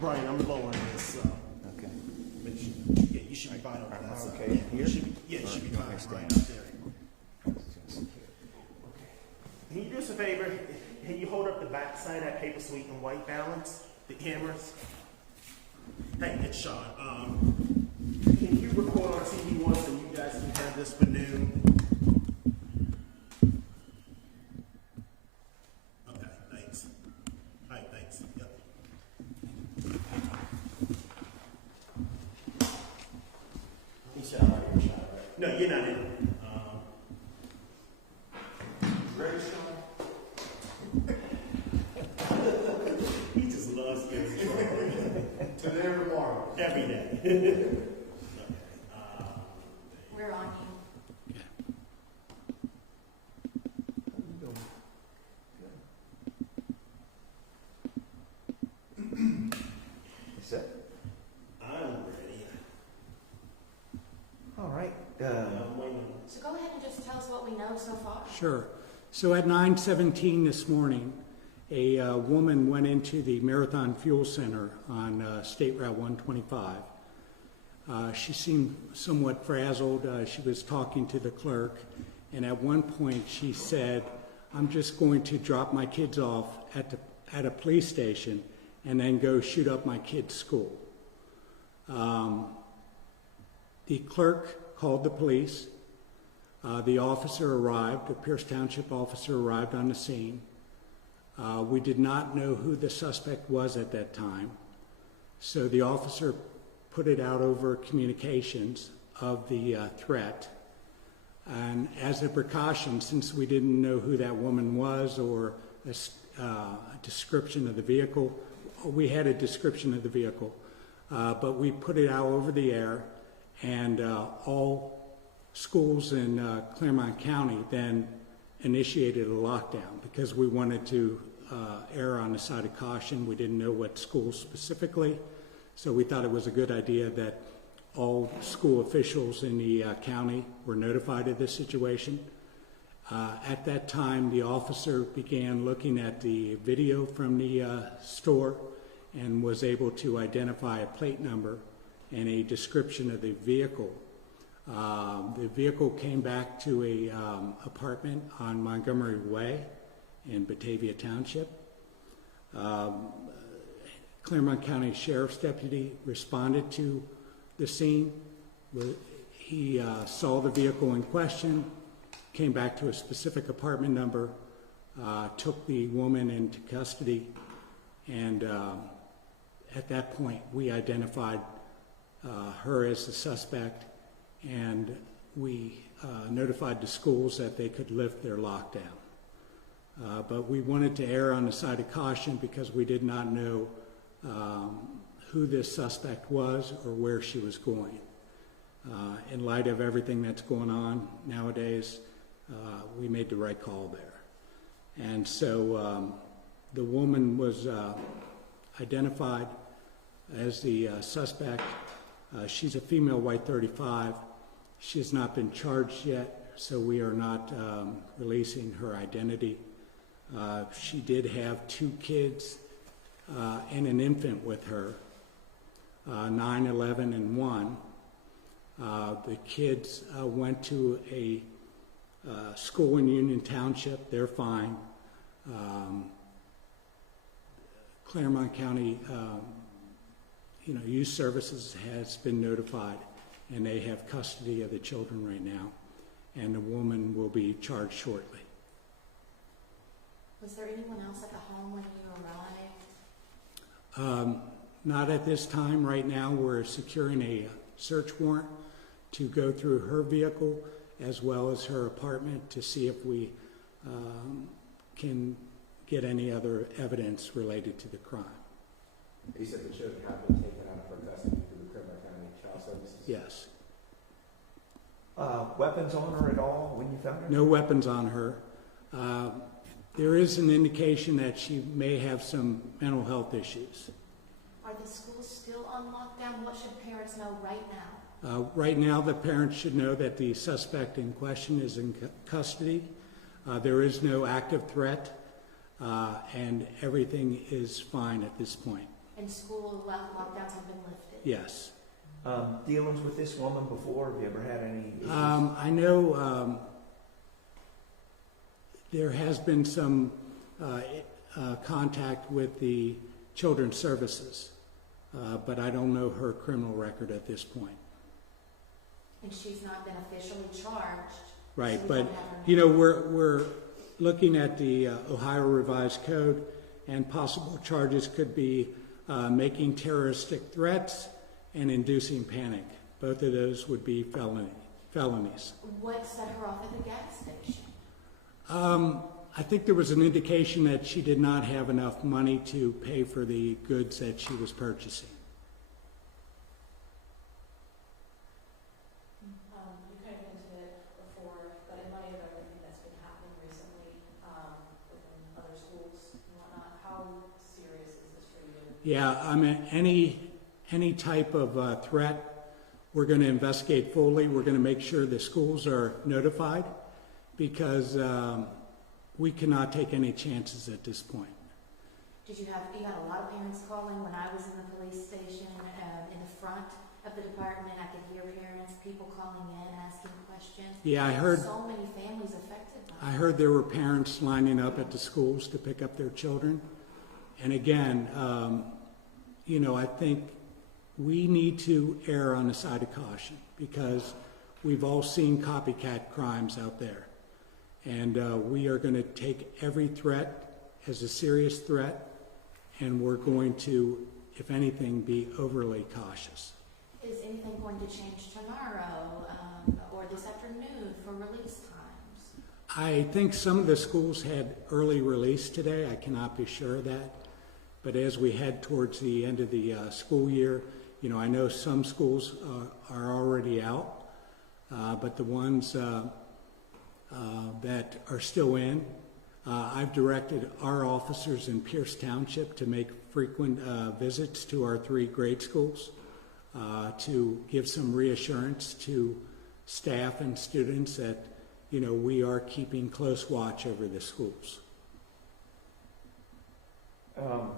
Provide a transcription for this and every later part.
Brian, I'm lowering this, Okay. but yeah, you should be fine over that side. okay Yeah, here? you should be Or you fine want me to right stand? up there. Can you do us a favor? Can you hold up the back side of that paper so we can white balance the cameras? Hey, it's Sean. Can you record on TV once so you guys can have this for noon? Okay, thanks. All right, thanks. Yep. He said, I'm not even shot, right? No, you're not in. Ready, Sean? He just loves getting in trouble. Today or tomorrow? Every day. Okay. We're on you. Set? I'm ready. All right. I'm waiting. So go ahead and just tell us what we know so far. Sure. So at 9:17 this morning, a woman went into the Marathon Fuel Center on State Route 125. She seemed somewhat frazzled. She was talking to the clerk, and at one point she said, "I'm just going to drop my kids off at a police station and then go shoot up my kids' school." The clerk called the police. The officer arrived, a Pierce Township officer arrived on the scene. We did not know who the suspect was at that time, so the officer put it out over communications of the threat. And as a precaution, since we didn't know who that woman was or a description of the vehicle, we had a description of the vehicle, but we put it out over the air, and all schools in Claremont County then initiated a lockdown because we wanted to err on the side of caution. We didn't know what schools specifically, so we thought it was a good idea that all school officials in the county were notified of this situation. At that time, the officer began looking at the video from the store and was able to identify a plate number and a description of the vehicle. The vehicle came back to a apartment on Montgomery Way in Batavia Township. Claremont County Sheriff's Deputy responded to the scene. He saw the vehicle in question, came back to a specific apartment number, took the woman into custody, and at that point we identified her as the suspect, and we notified the schools that they could lift their lockdown. But we wanted to err on the side of caution because we did not know who this suspect was or where she was going. In light of everything that's going on nowadays, we made the right call there. And so the woman was identified as the suspect. She's a female, white 35. She has not been charged yet, so we are not releasing her identity. She did have 2 kids and an infant with her, 9, 11, and 1. The kids went to a school in Union Township. They're fine. Claremont County Youth Services has been notified, and they have custody of the children right now, and the woman will be charged shortly. Was there anyone else at the home when you arrived? Not at this time. Right now we're securing a search warrant to go through her vehicle as well as her apartment to see if we can get any other evidence related to the crime. You said the children have been taken out of her custody through the Claremont County Child Services? Yes. Weapons on her at all when you found her? No weapons on her. There is an indication that she may have some mental health issues. Are the schools still on lockdown? What should parents know right now? Right now, the parents should know that the suspect in question is in custody. There is no active threat, and everything is fine at this point. And school lockdowns have been lifted. Yes. Dealings with this woman before? Have you ever had any issues? I know there has been some contact with the Children's Services, but I don't know her criminal record at this point. And she's not been officially charged. Right, so we but don't have her you know, name. we're looking at the Ohio Revised Code, and possible charges could be making terroristic threats and inducing panic. Both of those would be felonies. What set her off at the gas station? I think there was an indication that she did not have enough money to pay for the goods that she was purchasing. You kind of hinted it before, but in light of everything that's been happening recently within other schools and whatnot, how serious is this for you? Yeah, I mean, any type of threat, we're going to investigate fully. We're going to make sure the schools are notified, because we cannot take any chances at this point. You had a lot of parents calling when I was in the police station, in the front of the department. I could hear parents, people calling in, asking questions. Yeah, I heard. So many families affected by I it. heard there were parents lining up at the schools to pick up their children. And again, you know, I think we need to err on the side of caution, because we've all seen copycat crimes out there. And we are going to take every threat as a serious threat, and we're going to, if anything, be overly cautious. Is anything going to change tomorrow or this afternoon for release times? I think some of the schools had early release today. I cannot be sure of that. But as we head towards the end of the school year, you know, I know some schools are already out, but the ones that are still in, I've directed our officers in Pierce Township to make frequent visits to our 3 grade schools to give some reassurance to staff and students that, you know, we are keeping close watch over the schools. I'm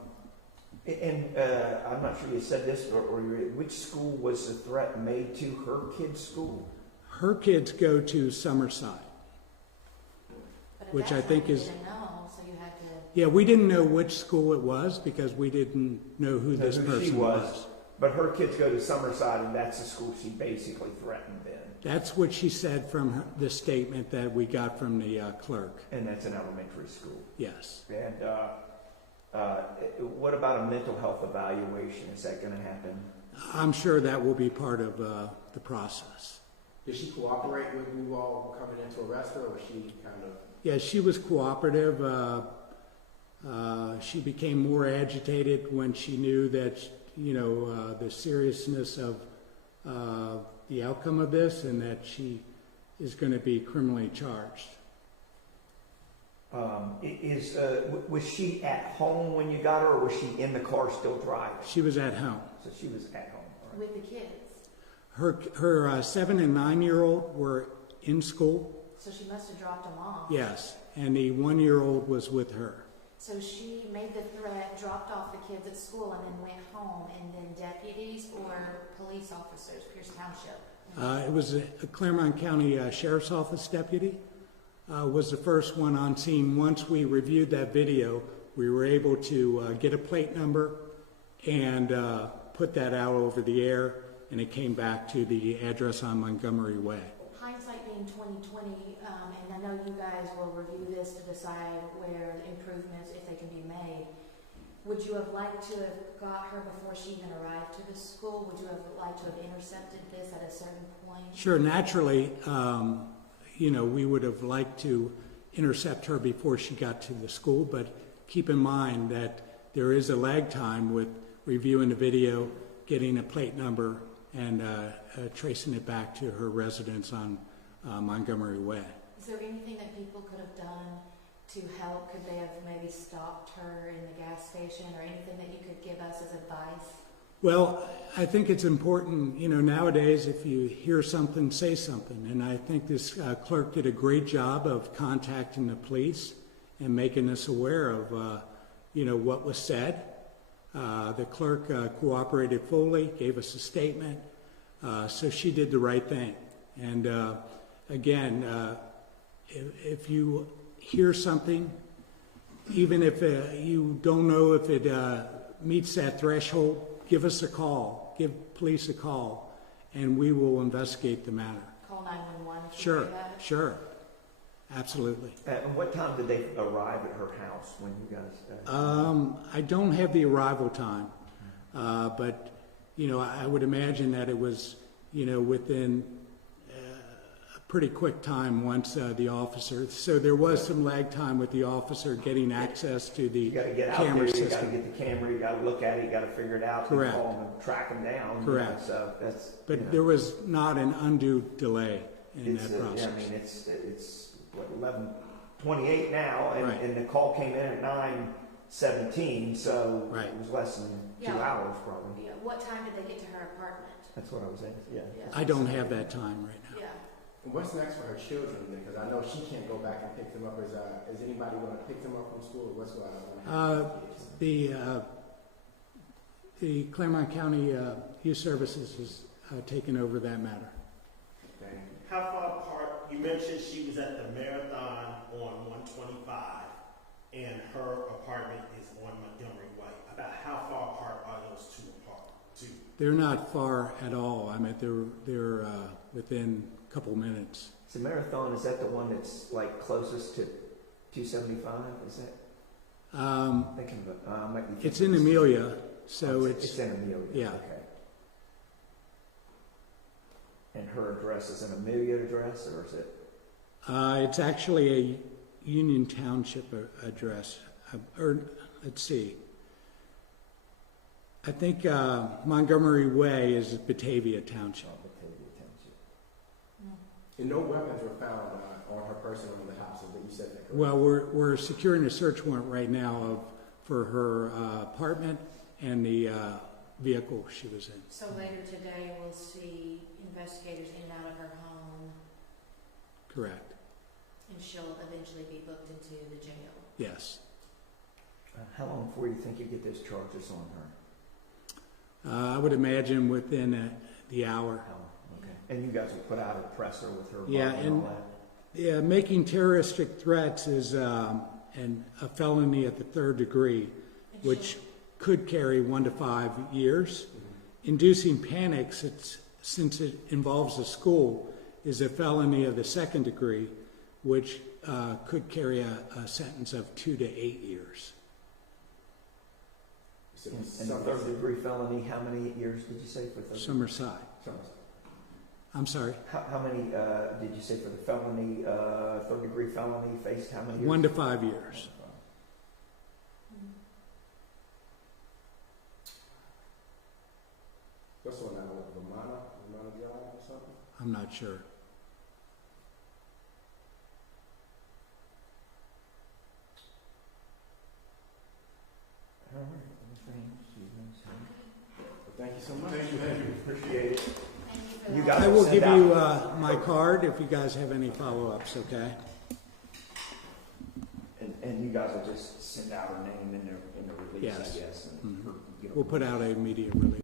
not sure you said this, or which school was the threat made to? Her kid's school? Her kids go to Summerside. But at Which that I think time, is- you didn't know, so you had to. Yeah, we didn't know which school it was because we didn't know who this Who she person was. But her kids go to Summerside, and that's the school she basically threatened then. That's what she said from the statement that we got from the clerk. And that's an elementary school. Yes. And what about a mental health evaluation? Is that going to happen? I'm sure that will be part of the process. Did she cooperate with you all coming in to arrest her, or was she kind of? Yeah, she was cooperative. She became more agitated when she knew that, you know, the seriousness of the outcome of this, and that she is going to be criminally charged. Was she at home when you got her, or was she in the car still driving? She was at home. So she was at home. All right. With the kids. Her 7 and 9-year-old were in school. So she must have dropped them off. Yes, and the 1-year-old was with her. So she made the threat, dropped off the kids at school, and then went home, and then deputies or police officers, Pierce Township? It was a Claremont County Sheriff's Office deputy was the first one on scene. Once we reviewed that video, we were able to get a plate number and put that out over the air, and it came back to the address on Montgomery Way. Hindsight being 2020, and I know you guys will review this to decide where improvements, if they can be made. Would you have liked to have got her before she even arrived to the school? Would you have liked to have intercepted this at a certain point? Sure, naturally, you know, we would have liked to intercept her before she got to the school, but keep in mind that there is a lag time with reviewing the video, getting a plate number, and tracing it back to her residence on Montgomery Way. Is there anything that people could have done to help? Could they have maybe stopped her in the gas station, or anything that you could give us as advice? Well, I think it's important, you know, nowadays if you hear something, say something. And I think this clerk did a great job of contacting the police and making us aware of, you know, what was said. The clerk cooperated fully, gave us a statement, so she did the right thing. And again, if you hear something, even if you don't know if it meets that threshold, give us a call, give police a call, and we will investigate the matter. Call 911 if you Sure, hear that. sure, absolutely. And what time did they arrive at her house when you guys? I don't have the arrival time, but, you know, I would imagine that it was, you know, within a pretty quick time once the officer, so there was some lag time with the officer getting access to the You gotta get out camera there, you gotta system. get the camera, you gotta look at it, you gotta figure it out. Correct. Call them and track them down. you know, Correct. So that's. But you know, there was not an undue delay in it's, that yeah, process. I mean, it's what, 11:28 now, Right. and the call came in at 9:17, so Right. it was less than 2 Yeah. hours probably. Yeah, what time did they get to her apartment? That's what I was saying, yeah. Yeah. I don't have that time right now. Yeah. And what's next for her children then? Because I know she can't go back and pick them up. Is anybody going to pick them up from school, or what's going to happen? The Claremont County Youth Services has taken over that matter. Okay. How far apart, you mentioned she was at the marathon on 125, and her apartment is on Montgomery Way. About how far apart are those two apart? They're not far at all. I mean, they're within a couple minutes. So Marathon, is that the one that's like closest to 275? Is that? Thinking of it. Might be It's in thinking- Amelia, so Oh, it's in Amelia. yeah. Okay. And her address is an Amelia address, or is it? it's actually a Union Township address. Or let's see. I think Montgomery Way is Batavia Township. Oh, Batavia Township. And no weapons were found on her person or in the house, but you said that correct? Well, we're securing a search warrant right now for her apartment and the vehicle she was in. So later today, we'll see investigators in and out of her home, Correct. and she'll eventually be booked into the jail. Yes. How long before you think you get those charges on her? I would imagine within the hour. Okay. And you guys will put out a presser with her Yeah, mom and and- all that? Yeah, making terroristic threats is a felony at the 3rd degree, And which could carry 1 to 5 years. Inducing panics, since it involves a school, is a felony of the 2nd degree, which could carry a sentence of 2 to 8 years. You said And some- the 3rd degree felony, how many years did you say for 3rd? Summerside. I'm sorry, How many, did you say for the felony, 3rd degree felony faced how many years? 1 to 5 years. What's the one now? Romana Drive or something? I'm not sure. All right, anything you guys have? Well, thank you so much. Appreciate it. Thank you for You that. guys I will send give out- you my card if you guys have any follow-ups, okay? And you guys will just send out her name in the release, Yes. I guess. And Mhm. her, you know, We'll put out a immediate release.